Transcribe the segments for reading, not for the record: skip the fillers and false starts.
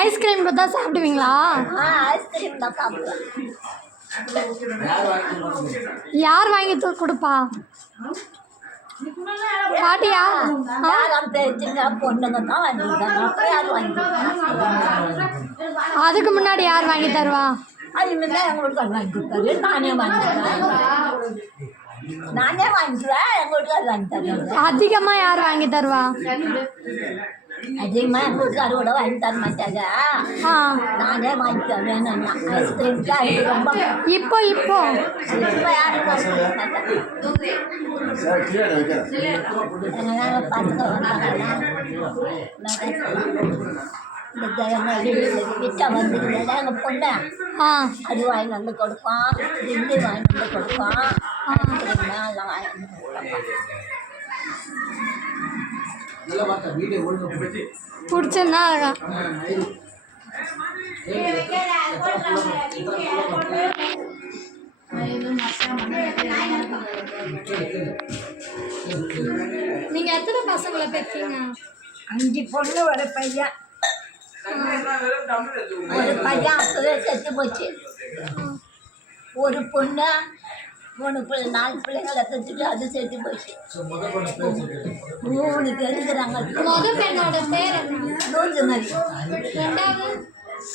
Ice cream கொடுத்தா சாப்பிடுவீங்களா? Ice cream தான் சாப்பிடுவேன். யார் வாங்கி கொடுப்பா? பாட்டியா? பொண்ணுங்க தான் வாங்கி. அதுக்கு முன்னாடி யார் வாங்கி தருவா? அது முன்னாடி எங்களுக்கு வாங்கி கொடுத்தாரு. நானே வாங்கிக்குவேன். எங்களுக்கு அது வாங்கி தருவாங்க. அதிகமாக யார் வாங்கி தருவா? அதிகமாக எங்கள் வீட்டுக்காரு கூட வாங்கி தர மாட்டாங்க. நானே வாங்கி தருவேன். ஐஸ்கிரீம்க்கு அது ரொம்ப இப்போ இப்போ யாரும் பார்த்துக்க வந்தாங்கன்னா விட்டா வந்துருந்தா எங்கள் பொண்ணை அது வாங்கி வந்து கொடுப்பான். தில்லி வாங்கி வந்து கொடுப்பான். எல்லாம் வாங்கி வந்து பிடிச்சிருந்தா அழகா நீங்க எத்தனை பசங்களை பெற்றீங்க? 5 பொண்ணு ஒரு பையன். ஒரு பையன் அப்பவே செத்து போச்சு. ஒரு பொண்ணு 4 பிள்ளைங்களை பெற்றுட்டு அது செத்து போச்சு. 3 தெரிஞ்சுறாங்க. முதல் பெண்ணோட பேர் ரோஜு மாதிரி, ரெண்டாவது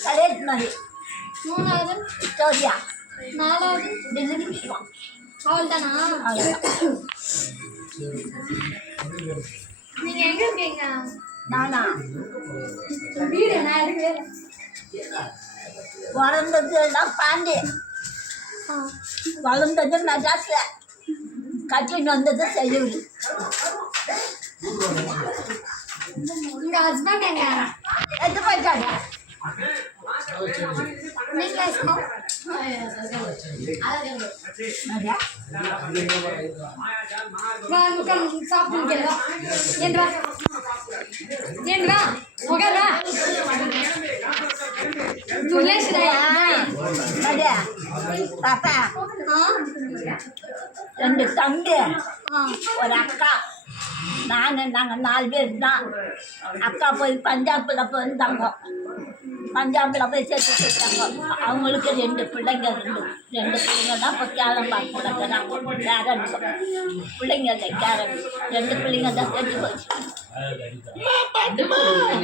கலேஜ் மாதிரி, மூணாவது விக்டோரியா, 4வது டெலிவரி விஷ்வம். அவள் தானா? நீங்க எங்க இருக்கீங்க? நானா வீடு நான் எடுக்கவே பிறந்ததுலாம் பாண்டி, வளர்ந்தது மெட்ராஸ்ல, கட்டின்னு வந்தது செய்யுது. உங்க ஹஸ்பண்ட் எங்க? எடுத்து போயிட்டாங்க. நீங்க சாப்பிடுங்க. ஏன்றா உட்காரா பாப்பா 2 தம்பி, ஒரு அக்கா, நாங்கள் 4 பேர் தான். அக்கா போய் பஞ்சாபில் வந்தாங்க. பஞ்சாபில் போய் சேர்த்து வச்சுட்டாங்க. அவங்களுக்கு 2 பிள்ளைங்க. 2 பிள்ளைங்க தான் இப்போ கேரம் பார்க்க கொடுக்குறாங்க. கேரட் பிள்ளைங்க இல்லை, கேரட் 2 பிள்ளைங்க தான் சேர்த்து போச்சு.